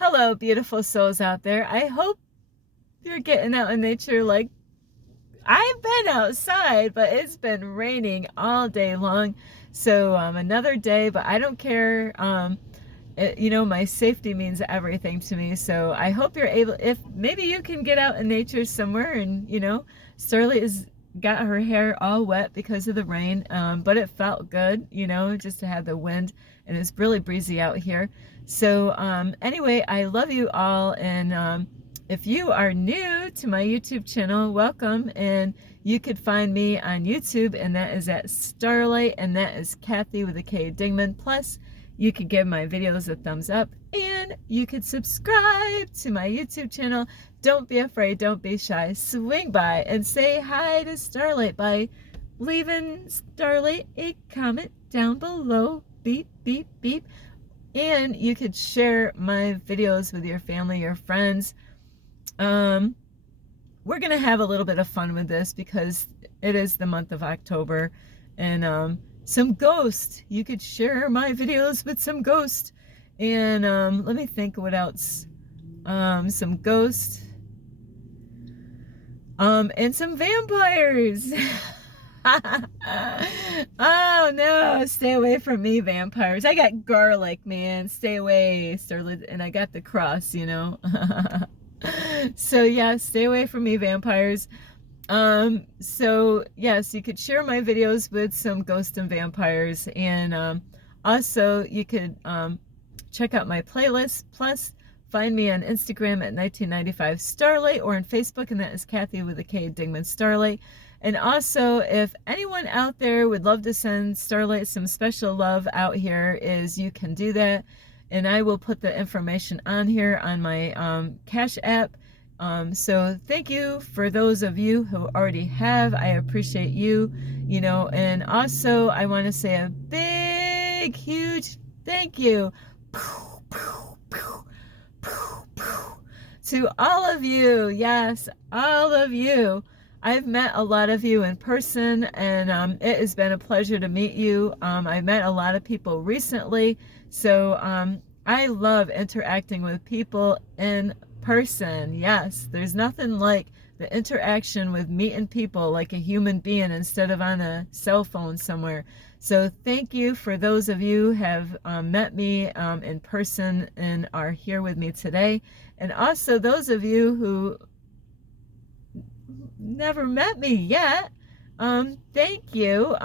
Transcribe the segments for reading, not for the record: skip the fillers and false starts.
Hello, beautiful souls out there. I hope you're getting out in nature like I've been outside, but it's been raining all day long. So another day, but I don't care. My safety means everything to me. So I hope you're able, if maybe you can get out in nature somewhere and, Starlight has got her hair all wet because of the rain. But it felt good, just to have the wind, and it's really breezy out here. So anyway, I love you all. And if you are new to my YouTube channel, welcome. And you could find me on YouTube, and that is at Starlight, and that is Kathy with a K Dingman. Plus, you could give my videos a thumbs up, and you could subscribe to my YouTube channel. Don't be afraid, don't be shy. Swing by and say hi to Starlight by leaving Starlight a comment down below. Beep, beep, beep. And you could share my videos with your family, your friends. We're gonna have a little bit of fun with this because it is the month of October, and some ghost. You could share my videos with some ghost, and let me think what else. Some ghost, and some vampires. Oh no, stay away from me, vampires. I got garlic, man. Stay away, Starlit. And I got the cross, So yeah, stay away from me, vampires. So yes, you could share my videos with some ghosts and vampires, and also you could check out my playlist. Plus, find me on Instagram at 1995 Starlight, or on Facebook, and that is Kathy with a K Dingman Starlight. And also, if anyone out there would love to send Starlight some special love out here, is you can do that, and I will put the information on here on my Cash App. So thank you for those of you who already have. I appreciate you, and also I want to say a big, huge thank you to all of you. Yes, all of you. I've met a lot of you in person, and it has been a pleasure to meet you. I met a lot of people recently, so I love interacting with people in person. Yes, there's nothing like the interaction with meeting people like a human being instead of on a cell phone somewhere. So thank you for those of you who have met me in person and are here with me today, and also those of you who never met me yet. Thank you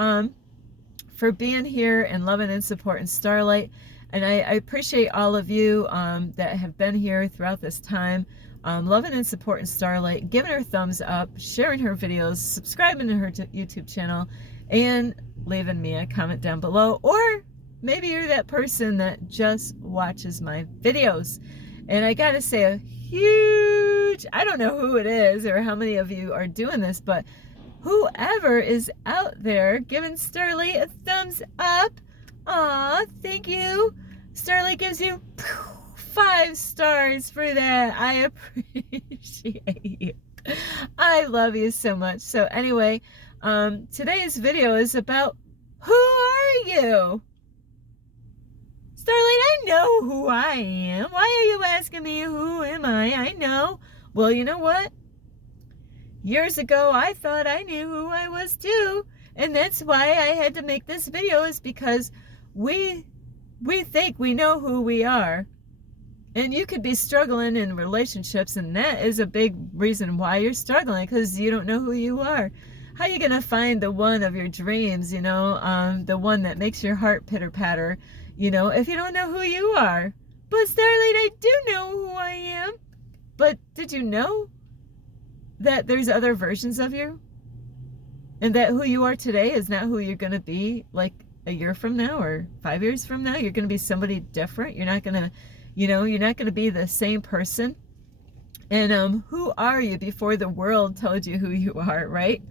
for being here and loving and supporting Starlight. And I appreciate all of you that have been here throughout this time, loving and supporting Starlight, giving her thumbs up, sharing her videos, subscribing to her YouTube channel, and leaving me a comment down below. Or maybe you're that person that just watches my videos. And I gotta say a huge, I don't know who it is or how many of you are doing this, but whoever is out there giving Starlight a thumbs up, aw, thank you. Starlight gives you 5 stars for that. I appreciate you. I love you so much. So anyway, today's video is about, who are you? Starlight, I know who I am. Why are you asking me who am I? I know. Well, you know what? Years ago, I thought I knew who I was too. And that's why I had to make this video, is because we think we know who we are. And you could be struggling in relationships, and that is a big reason why you're struggling, because you don't know who you are. How are you going to find the one of your dreams, the one that makes your heart pitter-patter, if you don't know who you are? But Starlight, I do know who I am. But did you know that there's other versions of you? And that who you are today is not who you're going to be like a year from now or 5 years from now? You're going to be somebody different. You're not going to, you're not going to be the same person. And who are you before the world told you who you are, right?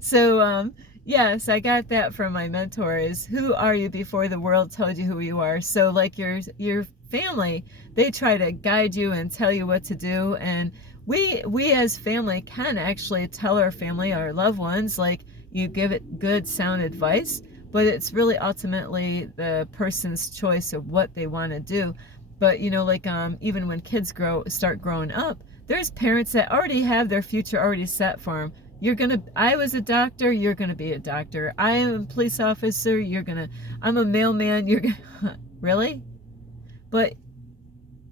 So, yes, I got that from my mentors. Who are you before the world told you who you are? So like your family, they try to guide you and tell you what to do. And we as family can actually tell our family, our loved ones, like, you give it good sound advice, but it's really ultimately the person's choice of what they want to do. But, you know, like, even when kids start growing up, there's parents that already have their future already set for them. I was a doctor, you're gonna be a doctor. I am a police officer, I'm a mailman, you're gonna, really? But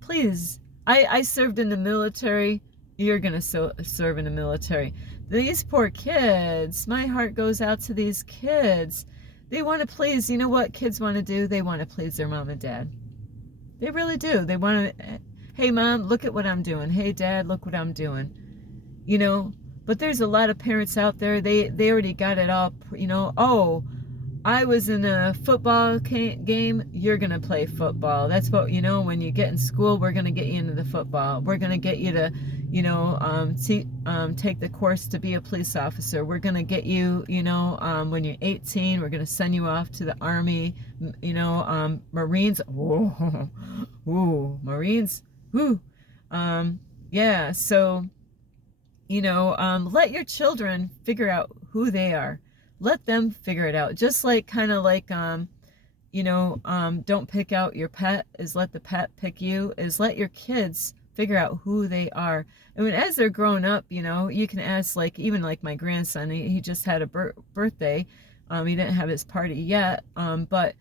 please, I served in the military, you're gonna serve in the military. These poor kids, my heart goes out to these kids. They want to please, you know what kids want to do? They want to please their mom and dad. They really do. They want to, hey mom, look at what I'm doing. Hey dad, look what I'm doing. You know, but there's a lot of parents out there, they already got it all, you know, oh, I was in a football game, you're going to play football. That's what, you know, when you get in school, we're going to get you into the football. We're going to get you to, you know, take the course to be a police officer. We're going to get you, you know, when you're 18, we're going to send you off to the Army, you know, Marines. Whoa, ooh, Marines. Whoo. Yeah, so, you know, let your children figure out who they are. Let them figure it out. Just like, kind of like, you know, don't pick out your pet, is let the pet pick you, is let your kids figure out who they are. I mean, as they're growing up, you know, you can ask, like, even like my grandson, he just had a birthday. He didn't have his party yet, but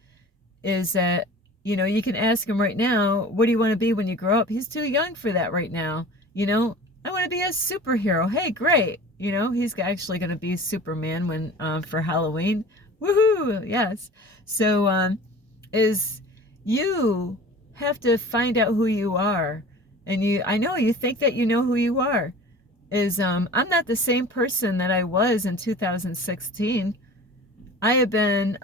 is that, you know, you can ask him right now, what do you want to be when you grow up? He's too young for that right now. You know, I want to be a superhero. Hey, great. You know, he's actually going to be Superman when for Halloween. Woohoo! Yes. So is you have to find out who you are. And I know you think that you know who you are. I'm not the same person that I was in 2016. I have been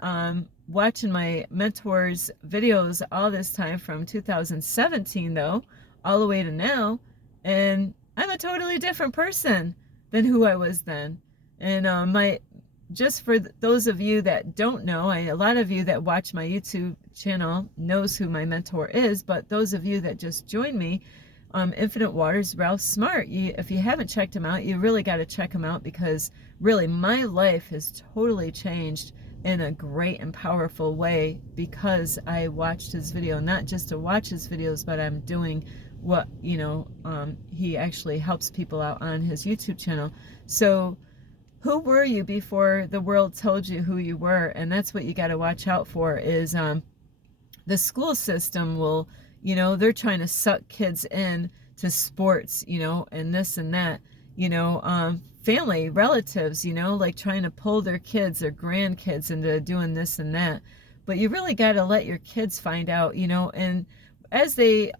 watching my mentor's videos all this time from 2017 though, all the way to now. And I'm a totally different person than who I was then. And just for those of you that don't know, a lot of you that watch my YouTube channel knows who my mentor is, but those of you that just joined me, Infinite Waters, Ralph Smart, if you haven't checked him out, you really got to check him out, because really my life has totally changed in a great and powerful way because I watched his video. Not just to watch his videos, but I'm doing what, you know, he actually helps people out on his YouTube channel. So who were you before the world told you who you were? And that's what you got to watch out for, is the school system will, you know, they're trying to suck kids in to sports, you know, and this and that, you know, family, relatives, you know, like trying to pull their kids, their grandkids into doing this and that. But you really got to let your kids find out, you know, and as they,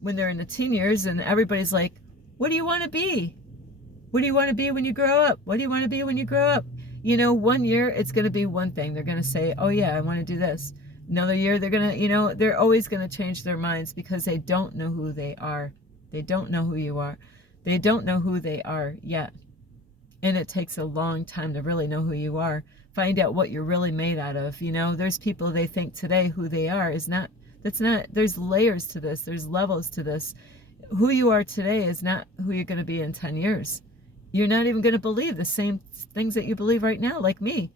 when they're in the teen years and everybody's like, what do you want to be? What do you want to be when you grow up? What do you want to be when you grow up? You know, one year it's going to be one thing. They're going to say, oh yeah, I want to do this. Another year they're going to, you know, they're always going to change their minds because they don't know who they are. They don't know who you are. They don't know who they are yet. And it takes a long time to really know who you are. Find out what you're really made out of. You know, there's people, they think today who they are is not, that's not, there's layers to this. There's levels to this. Who you are today is not who you're going to be in 10 years. You're not even going to believe the same things that you believe right now, like me.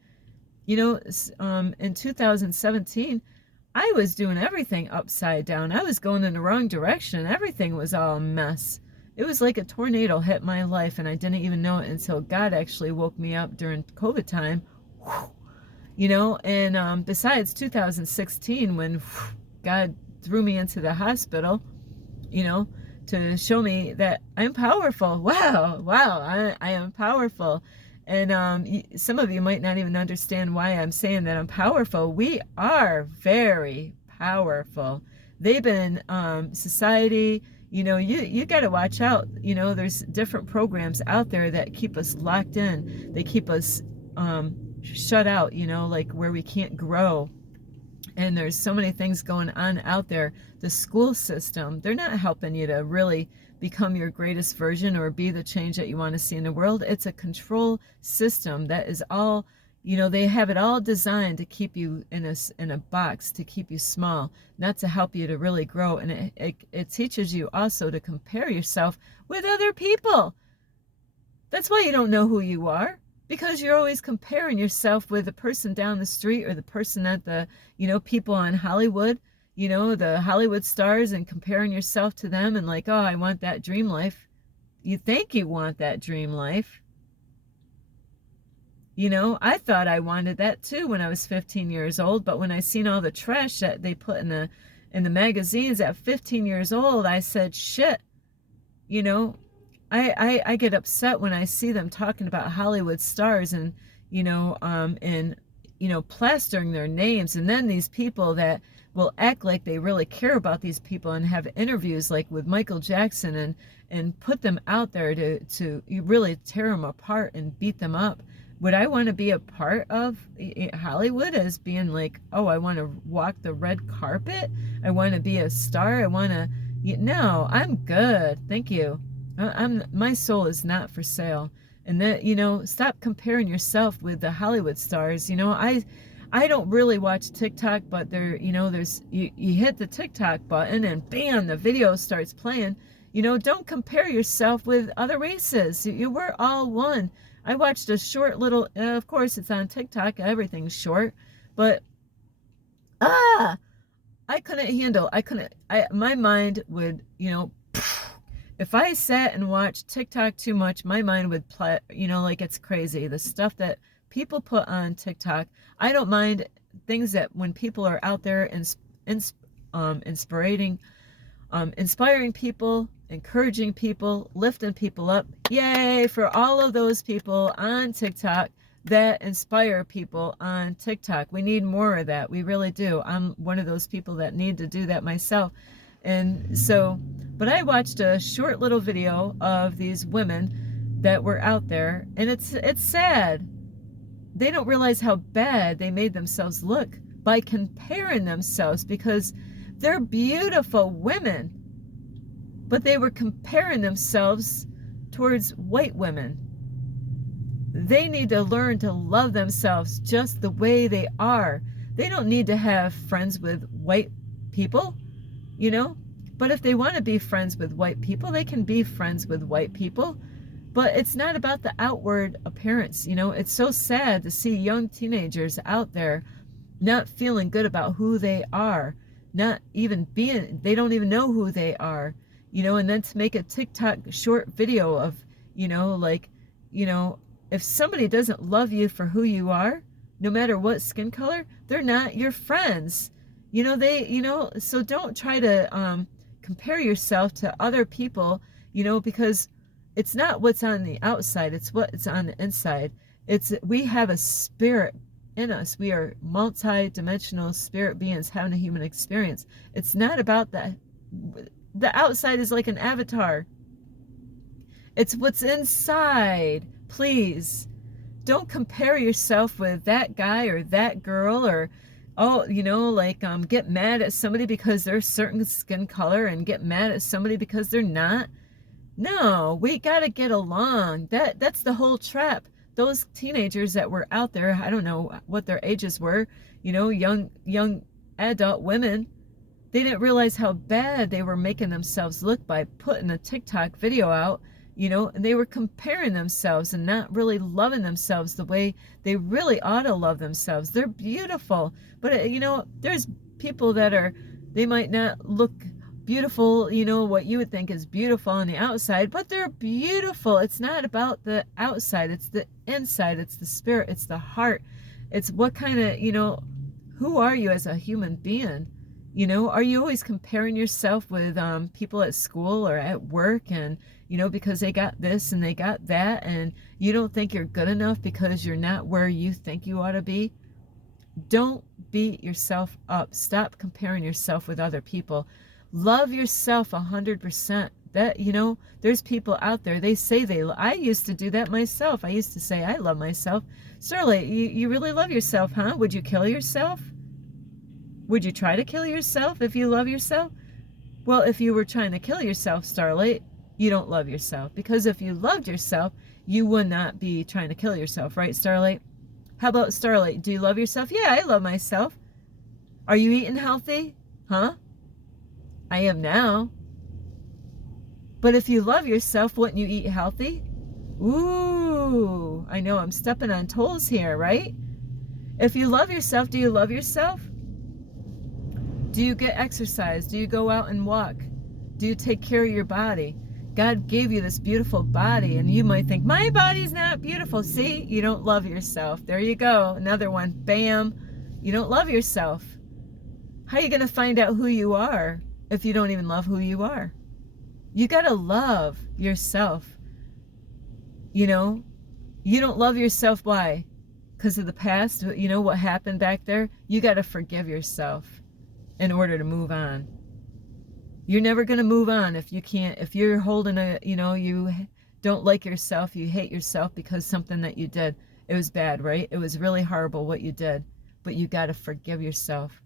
You know, in 2017, I was doing everything upside down. I was going in the wrong direction. Everything was all a mess. It was like a tornado hit my life, and I didn't even know it until God actually woke me up during COVID time. You know, and besides 2016, when God threw me into the hospital, you know, to show me that I'm powerful. Wow, I am powerful. And some of you might not even understand why I'm saying that I'm powerful. We are very powerful. They've been, society, you know, you got to watch out. You know, there's different programs out there that keep us locked in. They keep us shut out, you know, like where we can't grow. And there's so many things going on out there. The school system, they're not helping you to really become your greatest version or be the change that you want to see in the world. It's a control system that is all, you know, they have it all designed to keep you in a box, to keep you small, not to help you to really grow. And it teaches you also to compare yourself with other people. That's why you don't know who you are. Because you're always comparing yourself with the person down the street or the person at the, you know, people on Hollywood. you know, the Hollywood stars and comparing yourself to them and like, oh, I want that dream life. You think you want that dream life. You know, I thought I wanted that too when I was 15 years old, but when I seen all the trash that they put in the magazines at 15 years old, I said, shit, you know, I get upset when I see them talking about Hollywood stars and, and, plastering their names. And then these people that will act like they really care about these people and have interviews like with Michael Jackson and put them out there to really tear them apart and beat them up. Would I want to be a part of Hollywood as being like, oh, I want to walk the red carpet? I want to be a star. I want to, no, I'm good. Thank you. My soul is not for sale. And that, stop comparing yourself with the Hollywood stars. I don't really watch TikTok, but there's, you hit the TikTok button and bam, the video starts playing. Don't compare yourself with other races. We're all one. I watched a short little, of course it's on TikTok, everything's short, but, I couldn't handle, my mind would, if I sat and watched TikTok too much, my mind would play, like it's crazy. The stuff that people put on TikTok, I don't mind things that when people are out there inspiring people, encouraging people, lifting people up. Yay for all of those people on TikTok that inspire people on TikTok. We need more of that. We really do. I'm one of those people that need to do that myself. And so, but I watched a short little video of these women that were out there, and it's sad. They don't realize how bad they made themselves look by comparing themselves, because they're beautiful women, but they were comparing themselves towards white women. They need to learn to love themselves just the way they are. They don't need to have friends with white people, but if they want to be friends with white people, they can be friends with white people. But it's not about the outward appearance. It's so sad to see young teenagers out there not feeling good about who they are, they don't even know who they are. And then to make a TikTok short video of, if somebody doesn't love you for who you are, no matter what skin color, they're not your friends. So don't try to compare yourself to other people, because it's not what's on the outside, it's what's on the inside. We have a spirit in us. We are multi-dimensional spirit beings having a human experience. It's not about that. The outside is like an avatar. It's what's inside. Please don't compare yourself with that guy or that girl, or get mad at somebody because they're a certain skin color and get mad at somebody because they're not. No, we got to get along. That's the whole trap. Those teenagers that were out there, I don't know what their ages were, young adult women, they didn't realize how bad they were making themselves look by putting a TikTok video out, and they were comparing themselves and not really loving themselves the way they really ought to love themselves. They're beautiful, but there's people that they might not look beautiful, what you would think is beautiful on the outside, but they're beautiful. It's not about the outside, it's the inside, it's the spirit, it's the heart. It's what kind of, who are you as a human being? Are you always comparing yourself with people at school or at work, and because they got this and they got that, and you don't think you're good enough because you're not where you think you ought to be? Don't beat yourself up. Stop comparing yourself with other people. Love yourself 100%. That, there's people out there, they say I used to do that myself. I used to say I love myself. Starlight, you really love yourself, huh? Would you kill yourself? Would you try to kill yourself if you love yourself? Well, if you were trying to kill yourself, Starlight, you don't love yourself. Because if you loved yourself, you would not be trying to kill yourself, right, Starlight? How about Starlight? Do you love yourself? Yeah, I love myself. Are you eating healthy? Huh? I am now. But if you love yourself, wouldn't you eat healthy? Ooh, I know I'm stepping on toes here, right? If you love yourself, do you love yourself? Do you get exercise? Do you go out and walk? Do you take care of your body? God gave you this beautiful body, and you might think, my body's not beautiful. See, you don't love yourself. There you go. Another one. Bam. You don't love yourself. How are you going to find out who you are if you don't even love who you are? You got to love yourself. You know, you don't love yourself. Why? Because of the past. You know what happened back there? You got to forgive yourself in order to move on. You're never going to move on if you can't, if you're holding you don't like yourself, you hate yourself because something that you did, it was bad, right? It was really horrible what you did, but you got to forgive yourself.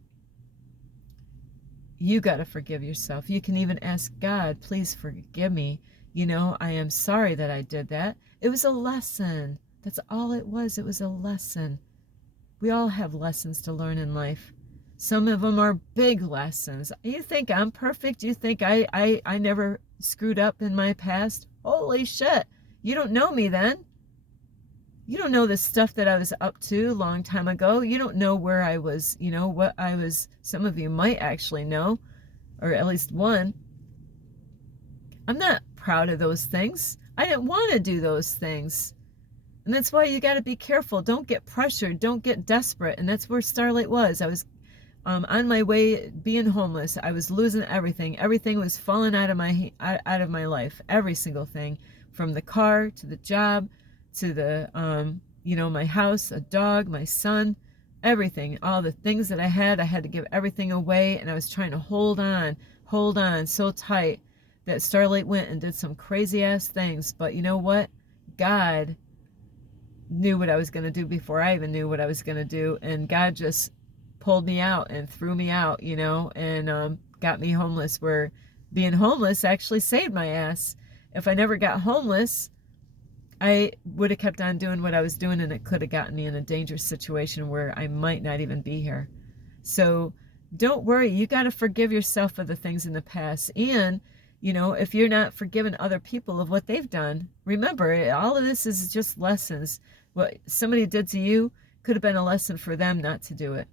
You got to forgive yourself. You can even ask God, please forgive me. I am sorry that I did that. It was a lesson. That's all it was. It was a lesson. We all have lessons to learn in life. Some of them are big lessons. You think I'm perfect? You think I never screwed up in my past? Holy shit. You don't know me then. You don't know the stuff that I was up to a long time ago. You don't know where I was, what I was. Some of you might actually know, or at least one. I'm not proud of those things. I didn't want to do those things. And that's why you got to be careful. Don't get pressured. Don't get desperate. And that's where Starlight was. I was on my way being homeless. I was losing everything. Everything was falling out of my life. Every single thing, from the car to the job to the my house, a dog, my son, everything. All the things that I had to give everything away, and I was trying to hold on so tight that Starlight went and did some crazy ass things. But you know what? God knew what I was going to do before I even knew what I was going to do, and God just pulled me out and threw me out, and got me homeless, where being homeless actually saved my ass. If I never got homeless, I would have kept on doing what I was doing, and it could have gotten me in a dangerous situation where I might not even be here. So don't worry. You got to forgive yourself for the things in the past. And, if you're not forgiving other people of what they've done, remember, all of this is just lessons. What somebody did to you could have been a lesson for them not to do it.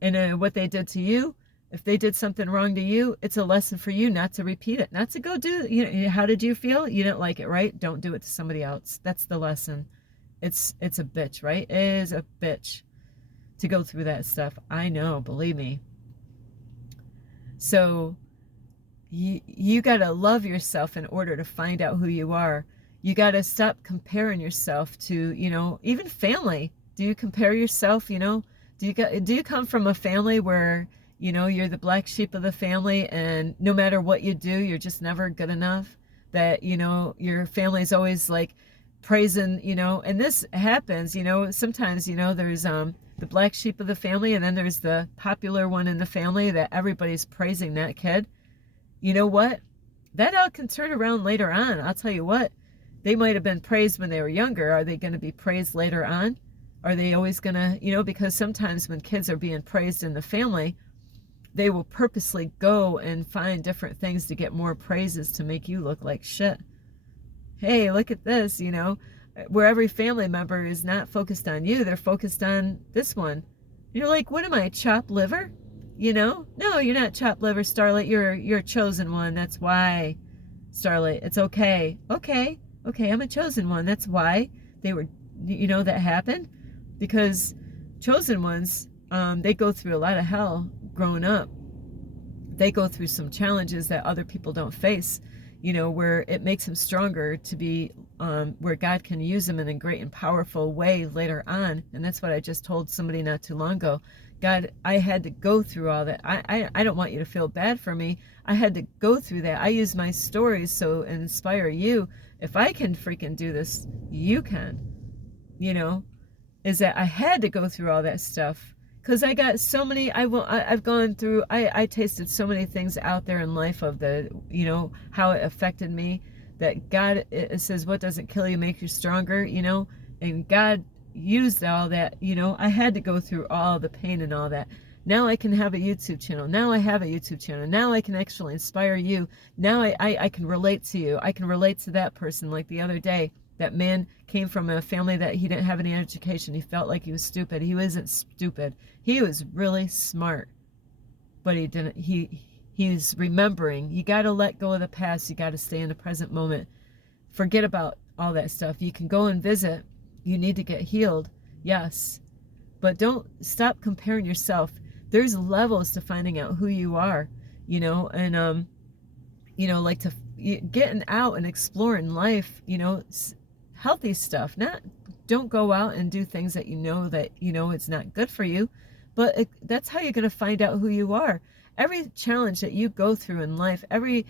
And what they did to you, if they did something wrong to you, it's a lesson for you not to repeat it, not to go do, how did you feel? You didn't like it, right? Don't do it to somebody else. That's the lesson. It's a bitch, right? It is a bitch to go through that stuff. I know, believe me. So you got to love yourself in order to find out who you are. You got to stop comparing yourself to, even family. Do you compare yourself, Do you come from a family where, you're the black sheep of the family, and no matter what you do, you're just never good enough? That, your family's always like praising, and this happens, sometimes, there's the black sheep of the family, and then there's the popular one in the family that everybody's praising that kid. You know what? That all can turn around later on. I'll tell you what, they might have been praised when they were younger. Are they going to be praised later on? Are they always going to, because sometimes when kids are being praised in the family, they will purposely go and find different things to get more praises to make you look like shit. Hey, look at this, where every family member is not focused on you. They're focused on this one. You're like, what am I, chopped liver? No, you're not chopped liver, Starlight. You're a chosen one. That's why, Starlight. It's okay. Okay, I'm a chosen one. That's why they were, that happened. Because chosen ones, they go through a lot of hell growing up. They go through some challenges that other people don't face, where it makes them stronger to be, where God can use them in a great and powerful way later on. And that's what I just told somebody not too long ago. God, I had to go through all that. I don't want you to feel bad for me. I had to go through that. I use my stories so inspire you. If I can freaking do this, you can, is that I had to go through all that stuff. Because I got so many, I've gone through, I tasted so many things out there in life of the, how it affected me, that God, it says, what doesn't kill you make you stronger, and God used all that, I had to go through all the pain and all that. Now I can have a YouTube channel. Now I have a YouTube channel. Now I can actually inspire you. Now I can relate to you. I can relate to that person. Like the other day, That man came from a family that he didn't have any education. He felt like he was stupid. He wasn't stupid. He was really smart, but he didn't. He's remembering. You got to let go of the past. You got to stay in the present moment. Forget about all that stuff. You can go and visit. You need to get healed. Yes. But don't stop comparing yourself. There's levels to finding out who you are, and, like getting out and exploring life, healthy stuff. Don't go out and do things that it's not good for you, but that's how you're going to find out who you are. Every challenge that you go through in life, every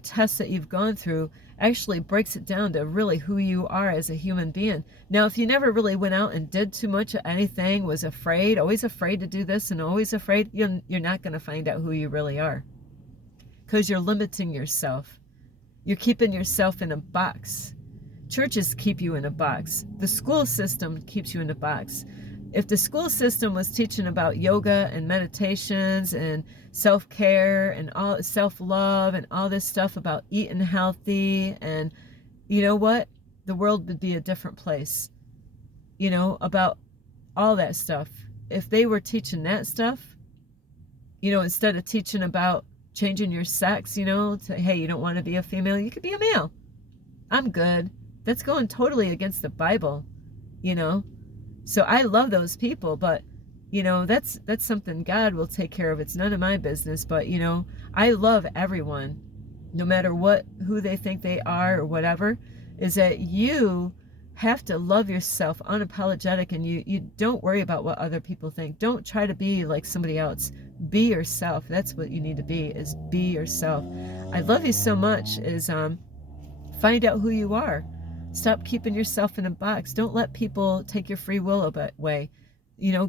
test that you've gone through actually breaks it down to really who you are as a human being. Now, if you never really went out and did too much of anything, was afraid, always afraid to do this and always afraid, you're not going to find out who you really are, because you're limiting yourself. You're keeping yourself in a box. Churches keep you in a box. The school system keeps you in a box. If the school system was teaching about yoga and meditations and self-care and all self-love and all this stuff about eating healthy, and you know what? The world would be a different place, about all that stuff. If they were teaching that stuff, instead of teaching about changing your sex, hey, you don't want to be a female, you could be a male. I'm good. That's going totally against the Bible, So I love those people, but that's something God will take care of. It's none of my business, but I love everyone, no matter who they think they are or whatever. Is that you have to love yourself, unapologetic, and you don't worry about what other people think. Don't try to be like somebody else. Be yourself. That's what you need to be, is be yourself. I love you so much. Is find out who you are. Stop keeping yourself in a box. Don't let people take your free will away.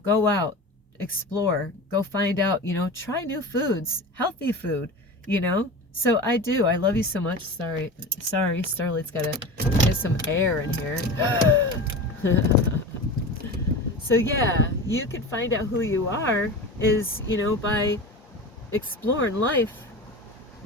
Go out, explore, go find out, try new foods, healthy food, So I love you so much. Sorry, Starlight's got to get some air in here. So yeah, you can find out who you are is, by exploring life.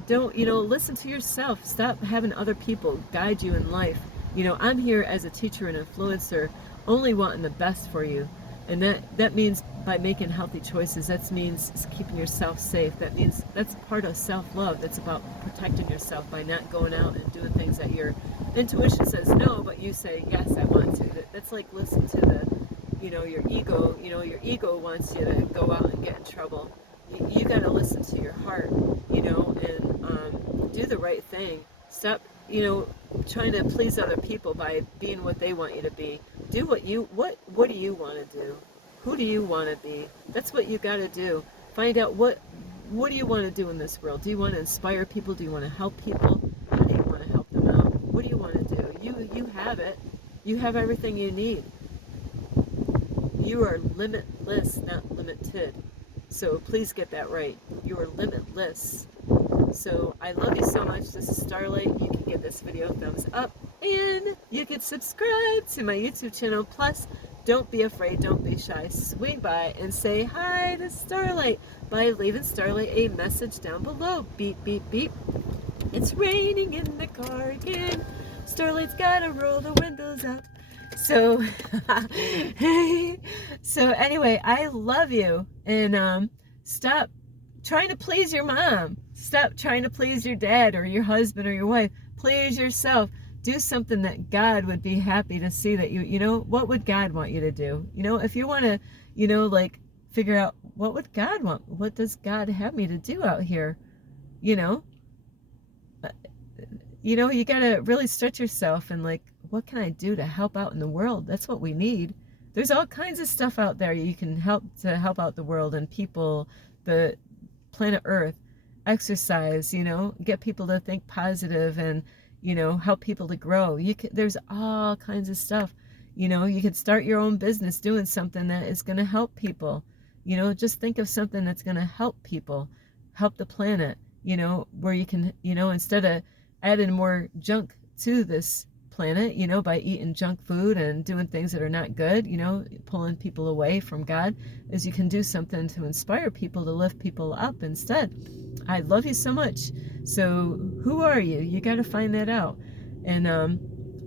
Don't, listen to yourself. Stop having other people guide you in life. I'm here as a teacher and influencer, only wanting the best for you. And that means by making healthy choices. That means keeping yourself safe. That means that's part of self-love. That's about protecting yourself by not going out and doing things that your intuition says no, but you say, yes, I want to. That's like listen to your ego. Your ego wants you to go out and get in trouble. You got to listen to your heart, and do the right thing. Stop, trying to please other people by being what they want you to be. Do what do you want to do? Who do you want to be? That's what you got to do. Find out what do you want to do in this world? Do you want to inspire people? Do you want to help people? How do you want to help them out? What do you want to do? You have it. You have everything you need. You are limitless, not limited. So please get that right. You are limitless. So I love you so much. This is Starlight. You can give this video a thumbs up, and you can subscribe to my YouTube channel. Plus, don't be afraid, don't be shy. Swing by and say hi to Starlight by leaving Starlight a message down below. Beep, beep, beep. It's raining in the car again. Starlight's gotta roll the windows up. So, so anyway, I love you, and stop trying to please your mom. Stop trying to please your dad or your husband or your wife. Please yourself. Do something that God would be happy to see that what would God want you to do? If you want to, figure out what would God want? What does God have me to do out here? You got to really stretch yourself and what can I do to help out in the world? That's what we need. There's all kinds of stuff out there you can help out the world and people, the planet Earth. Exercise, get people to think positive and, help people to grow. There's all kinds of stuff. You could start your own business doing something that is going to help people. Just think of something that's going to help people, help the planet, where you can, instead of adding more junk to this planet, by eating junk food and doing things that are not good, pulling people away from God, is you can do something to inspire people, to lift people up instead. I love you so much. So who are you? You got to find that out. And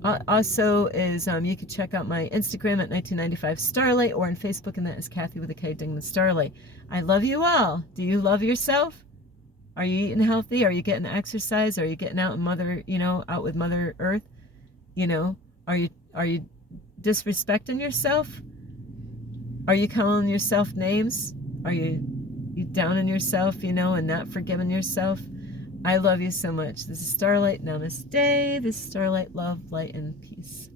Also is you can check out my Instagram at 1995 Starlight, or on Facebook, and that is Kathy with a K Dingman Starlight. I love you all. Do you love yourself? Are you eating healthy? Are you getting exercise? Are you getting out in out with Mother Earth? Are you disrespecting yourself? Are you calling yourself names? Are you down on yourself, and not forgiving yourself? I love you so much. This is Starlight. Namaste. This is Starlight. Love, light, and peace.